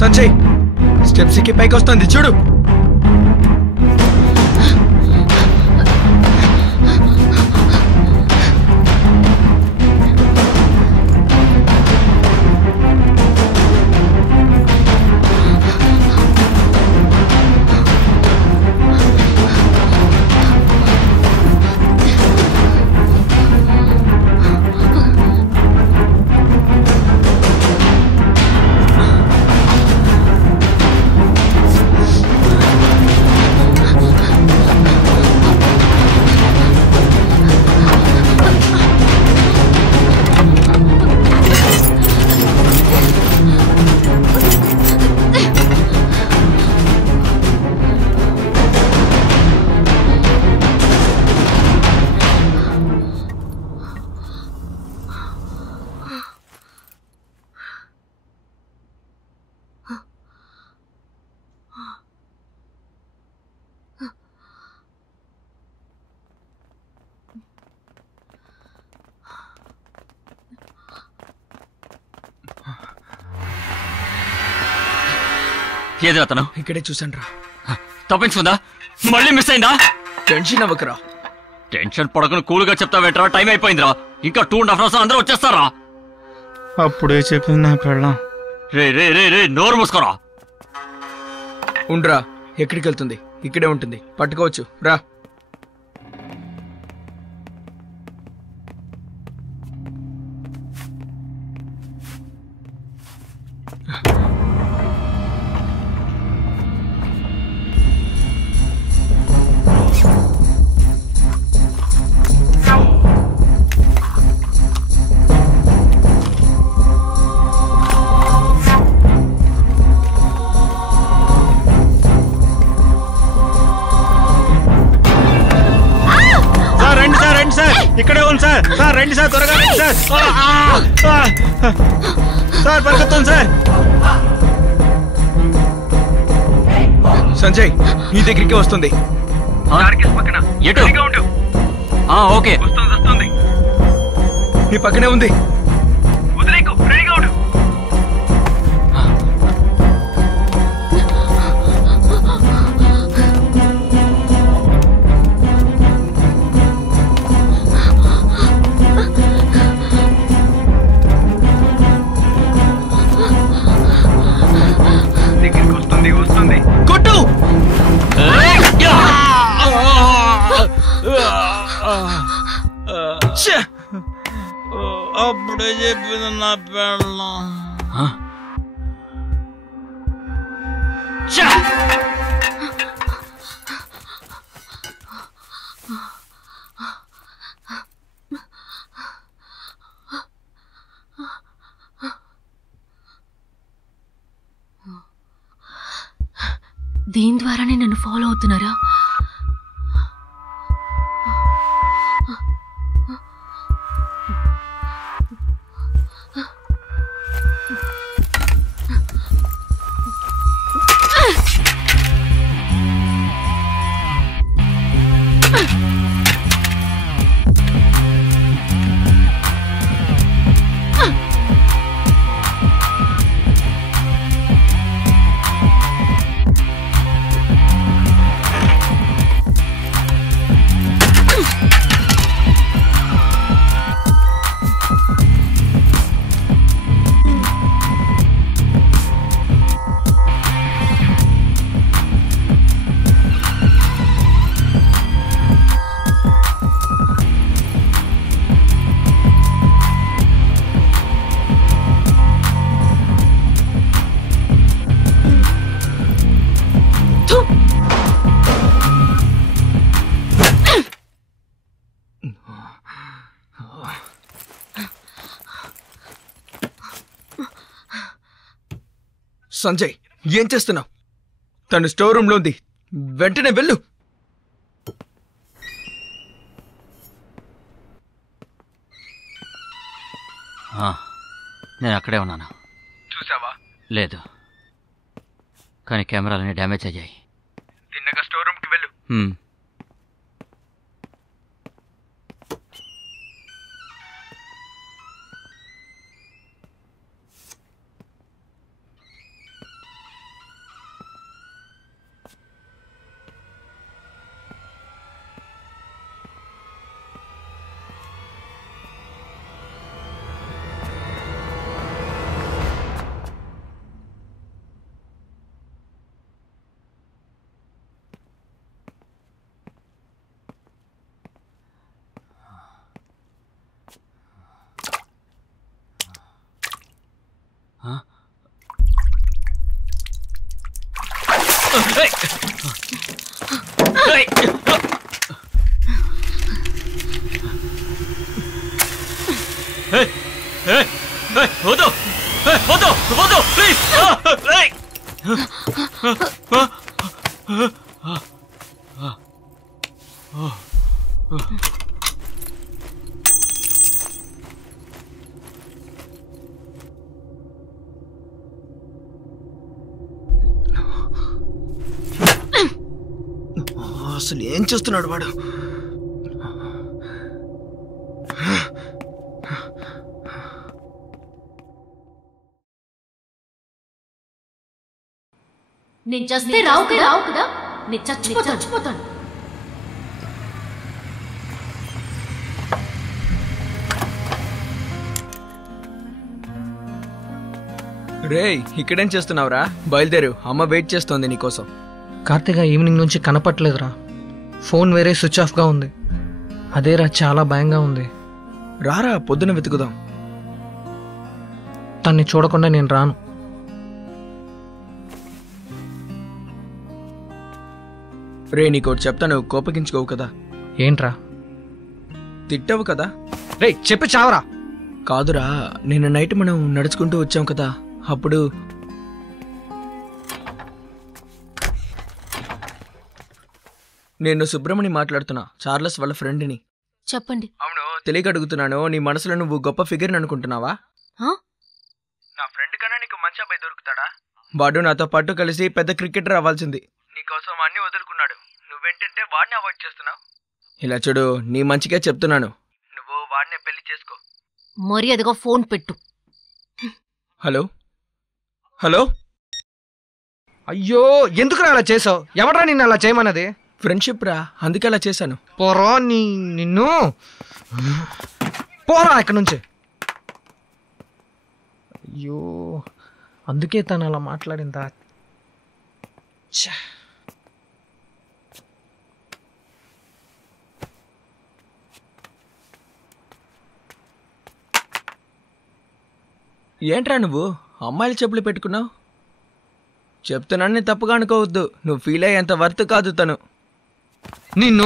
Sanjay steps ఎక్కి పైకి వస్తుంది చూడు. ఏది అతను? ఇక్కడే చూసాను రా. తప్పించుకుందా? మళ్ళీ మిస్ అయిందా? టెన్షన్ అవ్వకరా. టెన్షన్ పడకుండా కూల్గా చెప్తావేంట్రా? టైం అయిపోయిందిరా. ఇంకా 2.5 hours అందరూ వచ్చేస్తారా? అప్పుడే చెప్పింది నా పెళ్ళం. రే రే రే రే నోరు మూసుకోరా. ఉండ్రా. ఎక్కడికి వెళ్తుంది? ఇక్కడే ఉంటుంది, పట్టుకోవచ్చు రా. ఇక్కడే ఉంది సార్. సార్ రండి సార్, త్వరగా రండి సార్. సార్ పరిగెత్తుంది సార్. సంజయ్ నీ దగ్గరికి వస్తుంది. ఎటు? ఓకే వస్తుంది. నీ పక్కనే ఉంది. కొట్టు. అప్పుడే చెప్పింది నా పెళ్ళం. దీని ద్వారానే నన్ను ఫాలో అవుతున్నారా? సంజయ్ ఏం చేస్తున్నావు? తను స్టోర్ రూమ్ లో ఉంది, వెంటనే వెళ్ళు. నేను అక్కడే ఉన్నాను. చూసావా? లేదు, కానీ కెమెరాలన్నీ డ్యామేజ్ అయ్యాయి. తిన్నగా స్టోర్ రూమ్ కి వెళ్ళు. వద్దు వద్దు వద్దు ప్లీజ్. అసలు ఏం చేస్తున్నాడు వాడు? నేను చస్తే రావు కదా, నేను చచ్చిపోతాను. రేయ్, ఇక్కడేం చేస్తున్నావురా? బయలుదేరు, అమ్మ వెయిట్ చేస్తోంది నీకోసం. కార్తిక ఈవినింగ్ నుంచి కనపట్లేదురా. ఫోన్ వేరే స్విచ్ ఆఫ్గా ఉంది. అదేరా చాలా భయంగా ఉంది. రారా, పొద్దున వెతుకుదాం. తన్ని చూడకుండా నేను రాను. రే, నీకోటి చెప్తాను, కోపగించుకోవు కదా? ఏంట్రా? తిట్టవు కదా? రే చెప్పి చావరా. కాదురా, నిన్న నైట్ మనం నడుచుకుంటూ వచ్చాం కదా, అప్పుడు నేను సుబ్రమణి మాట్లాడుతున్నా, చార్లెస్ వాళ్ళ ఫ్రెండ్ని. చెప్పండి. అవును, తెలియక అడుగుతున్నాను. నీ మనసులో నువ్వు గొప్ప ఫిగర్ని అనుకుంటున్నావా? నా ఫ్రెండ్ కన్నా నీకు మంచి అబ్బాయి దొరుకుతాడా? వాడు నాతో పాటు కలిసి పెద్ద క్రికెటర్ అవ్వాల్సింది. నీకోసం అన్ని వదులుకున్నాడు. నువ్వేంటంటే వాడిని అవాయిడ్ చేస్తున్నావు. ఇలా చూడు, నీ మంచిగా చెప్తున్నాను, నువ్వు వాడిని పెళ్లి చేసుకో. మర్యాదగా ఫోన్ పెట్టు. Hello hello. అయ్యో, ఎందుకురా అలా చేసావు? ఎవడ్రా నిన్ను అలా చేయమన్నది? ఫ్రెండ్షిప్ రా, అందుకే అలా చేశాను. పోరా నిన్ను పోరా ఇక్కడి నుంచి. అయ్యో, అందుకే తను అలా మాట్లాడిందా? ఏంట్రా నువ్వు అమ్మాయిల చెప్పులు పెట్టుకున్నావు? చెప్తున్నాను, తప్పుగా అనుకోవద్దు. నువ్వు ఫీల్ అయ్యేంత వర్త్ కాదు తను. నిన్ను